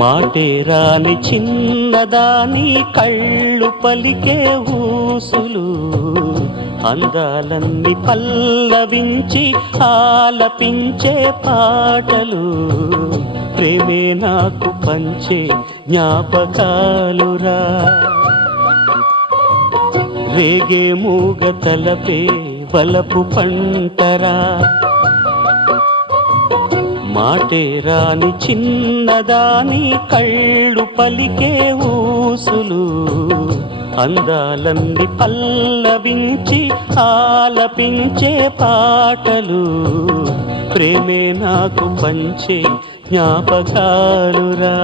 మాటే రాని చిన్నదాని కళ్ళు పలికే ఊసులు, అందాలన్నీ పల్లవించి ఆలపించే పాటలు, ప్రేమే నాకు పంచే జ్ఞాపకాలురా. రేగే మూగ తలపే వలపు పంటరా. మాటే రాని చిన్నదాని కళ్ళు పలికే ఊసులు, అందాలన్నీ పల్లవించి ఆలపించే పాటలు, ప్రేమే నాకు పంచే జ్ఞాపకాలురా.